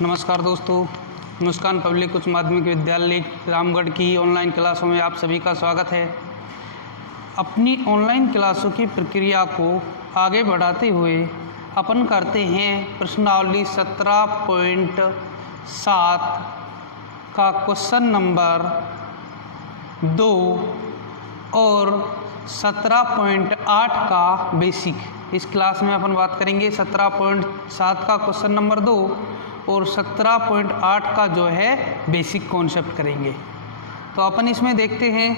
नमस्कार दोस्तों, मुस्कान पब्लिक उच्च माध्यमिक विद्यालय रामगढ़ की ऑनलाइन क्लासों में आप सभी का स्वागत है। अपनी ऑनलाइन क्लासों की प्रक्रिया को आगे बढ़ाते हुए अपन करते हैं प्रश्नावली 17.7 का क्वेश्चन नंबर 2 और 17.8 का बेसिक। इस क्लास में अपन बात करेंगे 17.7 का क्वेश्चन नंबर 2 और 17.8 का जो है बेसिक कॉन्सेप्ट करेंगे। तो अपन इसमें देखते हैं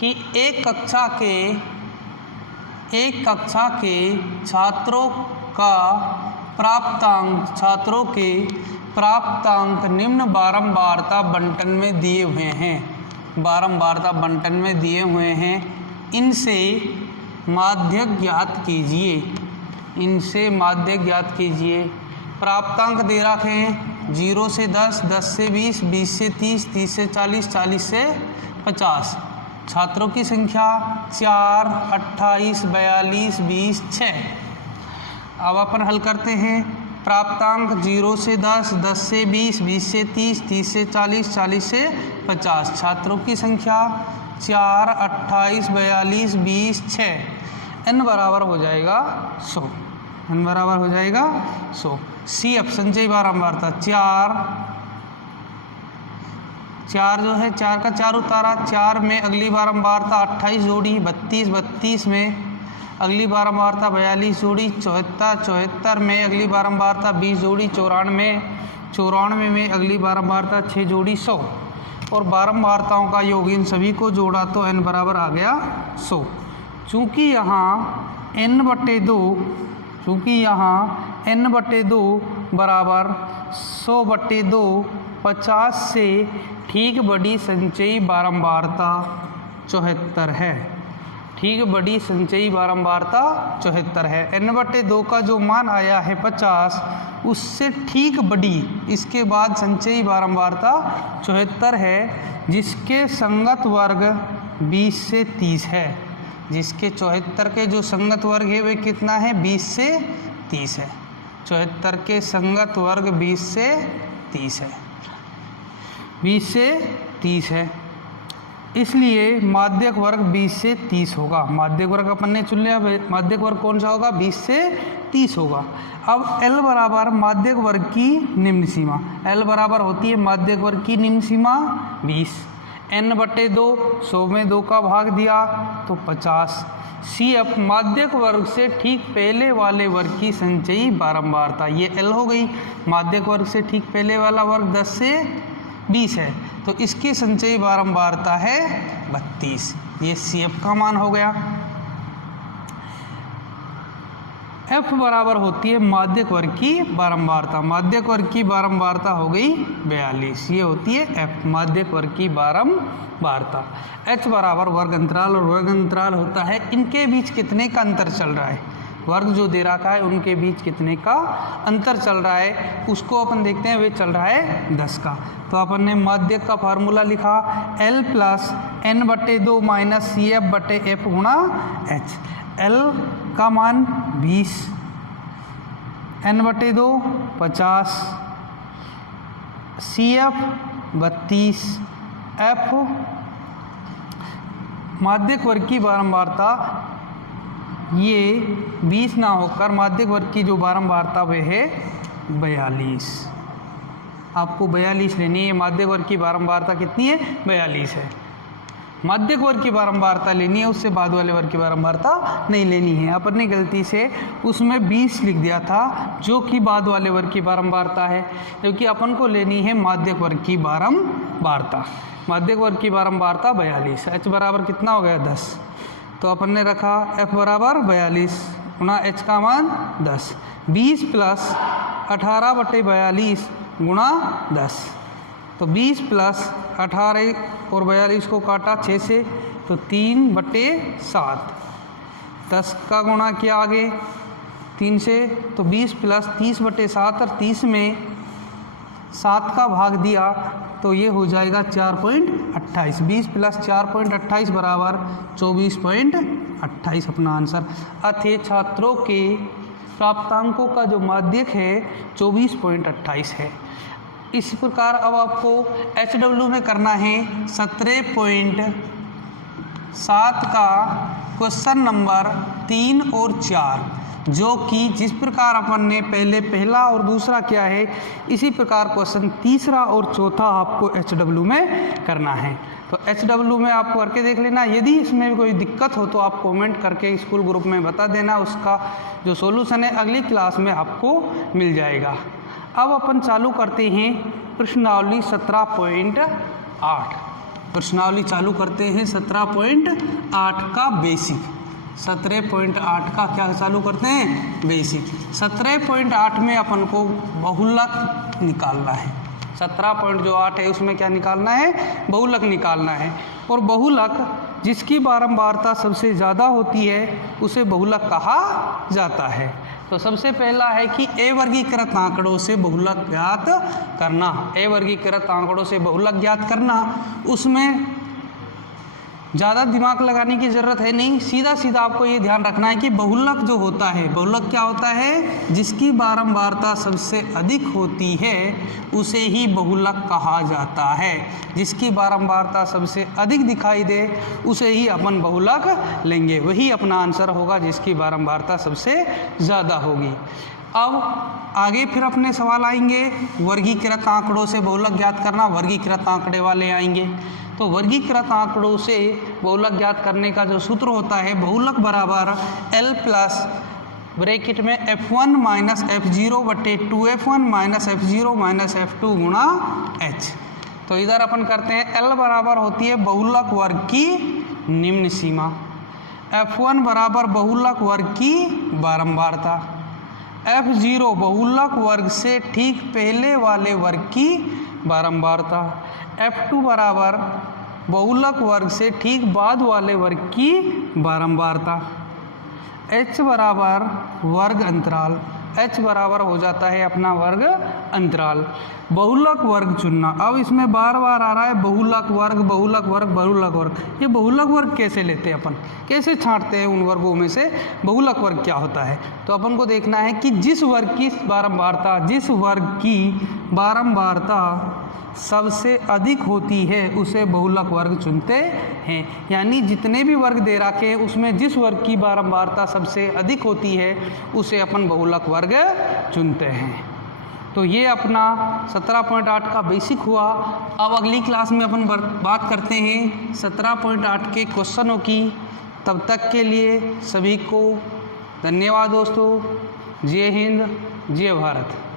कि एक कक्षा के छात्रों के प्राप्तांक निम्न बारंबारता बंटन में दिए हुए हैं। इनसे माध्यक ज्ञात कीजिए। प्राप्तांक दे रखे हैं 0 से 10, 10 से 20, 20 से 30, 30 से 40, 40 से 50। छात्रों की संख्या 4, 28, 42, 20, 6। अब अपन हल करते हैं। प्राप्तांक 0 से 10, 10 से 20, 20 से 30, 30 से 40, 40 से 50। छात्रों की संख्या 4, 28, 42, 20, 6। n बराबर हो जाएगा 100। सी अब संचयी बारंबारता 4 जो है 4 का 4 उतारा, 4 में अगली बारंबारता 28 जोड़ी, 32 में अगली बारंबारता 42 जोड़ी, 74 में अगली बारंबारता 20 जोड़ी, 94 में अगली बारंबारता 6 जोड़ी, 100। और बारंबारताओं का योग इन सभी को जोड़ा तो n बराबर आ गया 100। चूँकि यहाँ n/2 बराबर 100/2 50 से ठीक बड़ी संचयी बारंबारता 74 है। n/2 का जो मान आया है 50, उससे ठीक बड़ी इसके बाद संचयी बारंबारता 74 है, जिसके संगत वर्ग 20 से 30 है। जिसके 74 के जो संगत वर्ग है वे कितना है? 20 से 30 है। 74 के संगत वर्ग 20 से 30 है। इसलिए माध्यक वर्ग 20 से 30 होगा। माध्यक वर्ग अपन ने चुन लिया। माध्यक वर्ग कौन सा होगा? 20 से 30 होगा। अब L बराबर माध्यक वर्ग की निम्न सीमा। L बराबर होती है माध्यक वर्ग की निम्न सीमा 20। n/2 100 में 2 का भाग दिया तो 50। CF माध्यक वर्ग से ठीक पहले वाले वर्ग की संचयी बारंबारता, ये L हो गई। माध्यक वर्ग से ठीक पहले वाला वर्ग 10 से 20 है, तो इसकी संचयी बारंबारता है 32। ये CF का मान हो गया। F बराबर होती है माध्यक वर्ग की बारंबारता। माध्यक वर्ग की बारंबारता हो गई 42। ये होती है F माध्यक वर्ग की बारंबारता। H बराबर वर्ग अंतराल, और वर्ग अंतराल होता है इनके बीच कितने का अंतर चल रहा है। वर्ग जो दे रखा है उनके बीच कितने का अंतर चल रहा है, उसको अपन देखते हैं। वे चल रहा है 10 का। तो अपन ने माध्यक का फार्मूला लिखा L + n/2 - CF/F गुणा H। L का मान 20, n/2 50, CF 32, F माध्यक वर्ग की बारंबारता ये 20 ना होकर माध्यक वर्ग की जो बारंबारता वह है 42। आपको 42 लेनी है। माध्यक वर्ग की बारंबारता कितनी है? 42 है। माध्यक वर्ग की बारंबारता लेनी है, उससे बाद वाले वर्ग की बारंबारता नहीं लेनी है। अपन ने गलती से उसमें 20 लिख दिया था, जो कि बाद वाले वर्ग की बारंबारता है, क्योंकि अपन को लेनी है माध्यक वर्ग की बारंबारता। माध्यक वर्ग की बारंबारता 42। H बराबर कितना हो गया? 10। तो अपन ने रखा F बराबर 42 गुणा H का मान 10। 20 + 18/42 गुणा 10। तो 20 + 18 और 42 को काटा 6 से, तो 3/7। 10 का गुणा किया आगे 3 से, तो 20 + 30/7 और 30 में 7 का भाग दिया तो ये हो जाएगा 4.28। 20 + 4.28 बराबर 24.28 अपना आंसर। अतः छात्रों के प्राप्तांकों का जो माध्यक है 24.28 है। इस प्रकार अब आपको HW में करना है 17.7 का क्वेश्चन नंबर 3 और 4, जो कि जिस प्रकार अपन ने पहले पहला और दूसरा किया है, इसी प्रकार क्वेश्चन तीसरा और चौथा आपको HW में करना है। तो HW में आप करके देख लेना। यदि इसमें कोई दिक्कत हो तो आप कमेंट करके स्कूल ग्रुप में बता देना, उसका जो सॉल्यूशन है अगली क्लास में आपको मिल जाएगा। अब अपन चालू करते हैं प्रश्नावली 17.8। प्रश्नावली चालू करते हैं 17.8 का बेसिक। 17.8 का क्या चालू करते हैं? बेसिक। 17.8 में अपन को बहुलक निकालना है। 17.8 है उसमें क्या निकालना है? बहुलक निकालना है। और बहुलक जिसकी बारंबारता सबसे ज़्यादा होती है उसे बहुलक कहा जाता है। तो सबसे पहला है कि अवर्गीकृत आंकड़ों से बहुलक ज्ञात करना। अवर्गीकृत आंकड़ों से बहुलक ज्ञात करना, उसमें ज़्यादा दिमाग लगाने की ज़रूरत है नहीं। सीधा सीधा आपको ये ध्यान रखना है कि बहुलक जो होता है, बहुलक क्या होता है? जिसकी बारंबारता सबसे अधिक होती है उसे ही बहुलक कहा जाता है। जिसकी बारंबारता सबसे अधिक दिखाई दे उसे ही अपन बहुलक लेंगे, वही अपना आंसर होगा जिसकी बारंबारता सबसे ज़्यादा होगी। अब आगे फिर अपने सवाल आएंगे वर्गीकृत आंकड़ों से बहुलक ज्ञात करना। वर्गीकृत आंकड़े वाले आएंगे। तो वर्गीकृत आंकड़ों से बहुलक ज्ञात करने का जो सूत्र होता है, बहुलक बराबर L प्लस ब्रैकेट में F1 माइनस F0 बटे 2F1 minus F0 minus F2 गुणा H। तो इधर अपन करते हैं L बराबर होती है बहुलक वर्ग की निम्न सीमा, F1 बराबर बहुलक वर्ग की बारंबारता, F0 बहुलक वर्ग से ठीक पहले वाले वर्ग की बारंबारता, F2 बराबर बहुलक वर्ग से ठीक बाद वाले वर्ग की बारंबारता, H बराबर वर्ग अंतराल। H बराबर हो जाता है अपना वर्ग अंतराल। बहुलक वर्ग चुनना। अब इसमें बार बार आ रहा है बहुलक वर्ग, बहुलक वर्ग, बहुलक वर्ग। ये बहुलक वर्ग कैसे लेते हैं अपन, कैसे छांटते हैं उन वर्गों में से बहुलक वर्ग क्या होता है? तो अपन को देखना है कि जिस वर्ग की बारंबारता सबसे अधिक होती है उसे बहुलक वर्ग चुनते हैं। यानी जितने भी वर्ग दे रखे हैं उसमें जिस वर्ग की बारंबारता सबसे अधिक होती है उसे अपन बहुलक वर्ग चुनते हैं। तो ये अपना 17.8 का बेसिक हुआ। अब अगली क्लास में अपन बात करते हैं 17.8 के क्वेश्चनों की। तब तक के लिए सभी को धन्यवाद दोस्तों। जय हिंद, जय भारत।